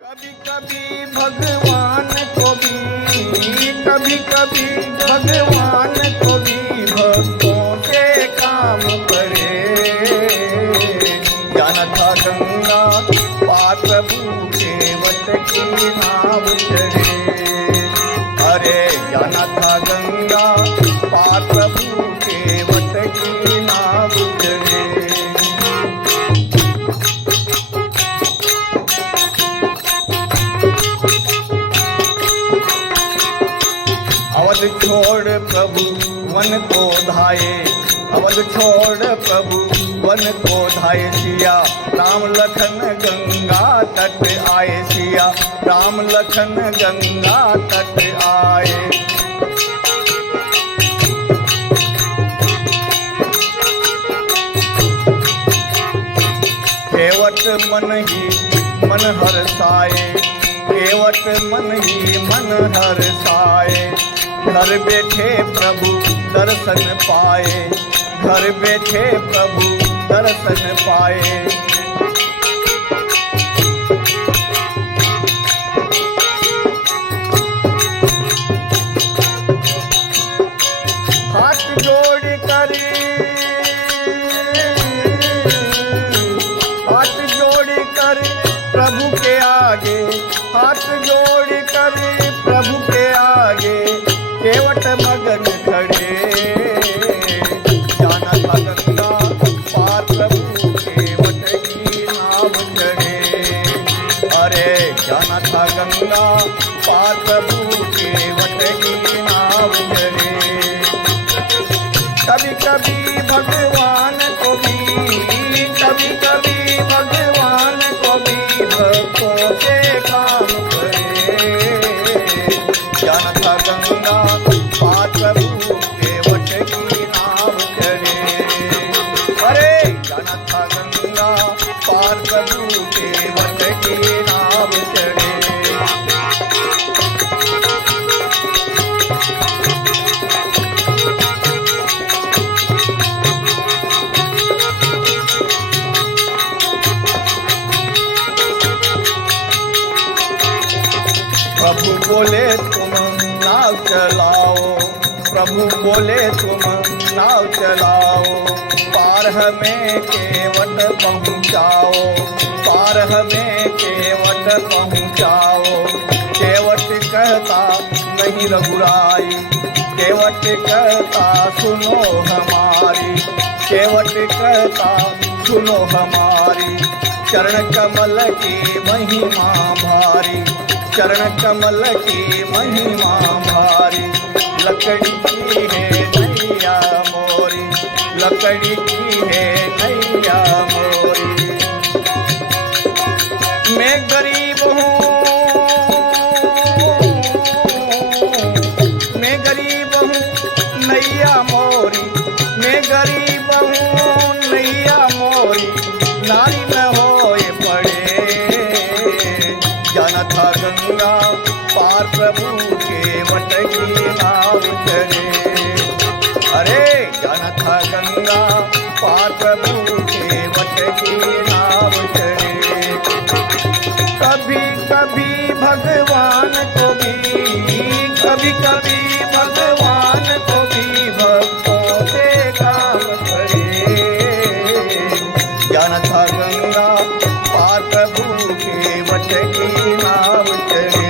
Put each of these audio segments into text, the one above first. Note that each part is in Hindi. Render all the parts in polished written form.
कभी कभी भगवान को भी भगवान को भी भक्तों से काम पड़े। जाना था गंगा पार प्रभु के वट की नाव चढ़े। अरे जाना था गंगा पार प्रभु के वट की नाव चढ़े। अवध छोड़ प्रभु वन को धाये, अवध छोड़ प्रभु वन को धाये। सिया राम लखन गंगा तट आए, सिया राम लखन गंगा तट आए। केवट मन ही मन हर्षाए, केवट मन ही मन हर्षाए। घर बैठे प्रभु दर्शन पाए, घर बैठे प्रभु दर्शन पाए। हाथ जोड़ कर, हाथ जोड़ कर प्रभु के आगे, हाथ जोड़ कर प्रभु के आगे। केवट मगन खड़े, जाना था गंगा पार प्रभु के वट की नाव चढ़े। अरे जाना था गंगा पार प्रभु के वट की नाव चढ़े। कभी कभी भगवान को भी, कभी कभी भगवान को भी भक्तों से काम पड़े। जाना था गंगा पार प्रभु के वट की नाव चढ़े। अरे जाना था गंगा पार प्रभु के वट की नाव चढ़े। प्रभु बोले तुम नाव चलाओ, प्रभु बोले तुम नाव चलाओ। पार हमें केवट पहुँचाओ, पार हमें केवट पहुँचाओ। केवट कहता नहीं रघुराई, केवट कहता सुनो हमारी, केवट कहता सुनो हमारी। चरण कमल की महिमा भारी, चरण कमल की महिमा भारी। लकड़ी की है नैया मोरी, लकड़ी की है नैया मोरी। मैं गरीब हूँ, मैं गरीब हूँ नैया मोरी, मैं गरीब हूँ नैया मोरी। नारी न होए पड़े, जाना था गंगा पार प्रभु के वट की नाव चढ़े। अरे जाना था गंगा पार प्रभु के वट की नाव चढ़े। कभी कभी भगवान को भी, कभी कभी भगवान को भी भक्तों से काम पड़े। जाना था गंगा पार प्रभु के वट की नाव चढ़े।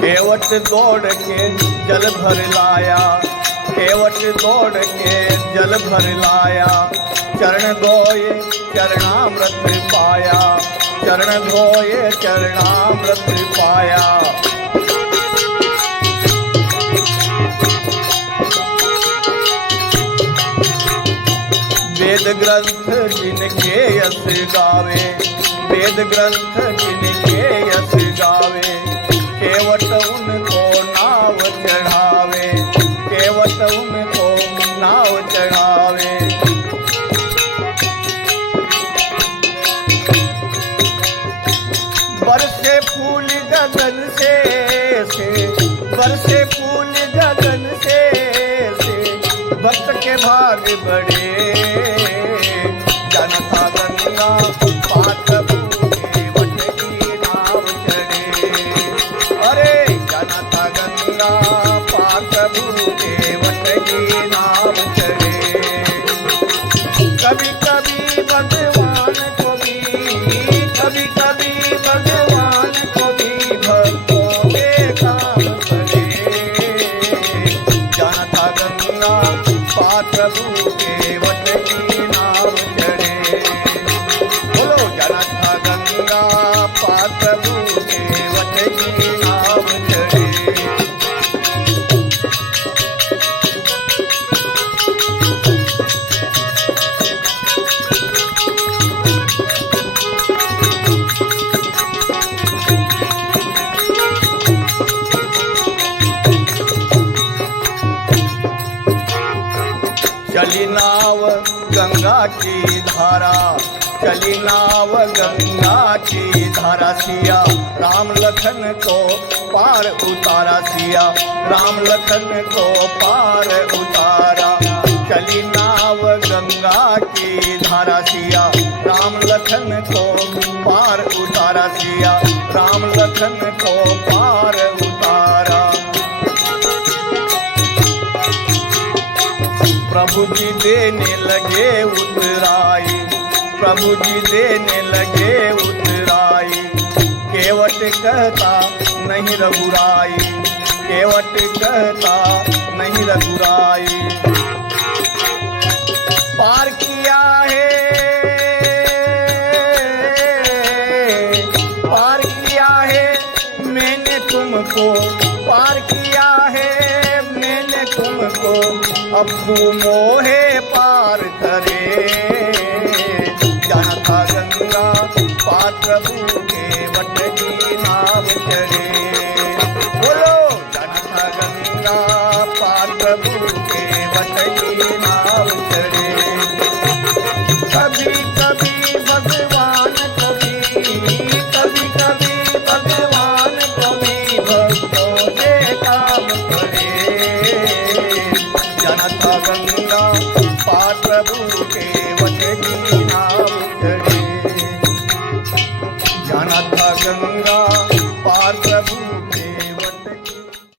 केवट दौड़ के जल भर लाया, केवट दौड़ के जल भर लाया। चरण धोए चरणामृत पाया, चरण धोए चरणामृत पाया। वेद ग्रंथ जिनके यश गावे, वेद ग्रंथ जिनके यश गावे, केवट उनको नाव चढ़ावे, केवट उनको नाव चढ़ावे। बरसे फूल गगन से बरसे फूल गगन से भक्त के भाग बढ़े। जनता गंगा पात बूढ़े वट की नाव चढ़े। अरे जनता गंगा पात बूढ़े वट की नाव चढ़े। कभी कभी भगवान को भी, कभी कभी भगवान को भी भक्तों के काम पड़े। जनता गंगा पात बूढ़े वट की नाव चढ़े। बोलो जनता गंगा पात बूढ़े वट की नाव चढ़े। चली नाव गंगा की धारा, चली नाव गंगा की धारा। सिया राम लखन को पार उतारा, सिया राम लखन को पार उतारा। चली नाव गंगा की धारा, सिया राम लखन को पार उतारा, सिया राम लखन को पार उतारा। प्रभु जी देने लगे उतराई, प्रभु जी देने लगे उतराई। केवट कहता नहीं रघुराई, केवट कहता नहीं रघुराई। पार किया है, पार किया है मैंने तुमको, पार किया है मैंने तुमको। अब तू मोहे पार करे। जनता गंगा पात बूढ़े वट की नाव चढ़े। बोलो जनता गंगा पात बूढ़े वट की नाव चढ़े। कभी कभी भगवान को भी, कभी कभी भगवान को भी भक्तों से काम पड़े। जनता गंगा पात बूढ़े वट की नाव चढ़े। जनता गंगा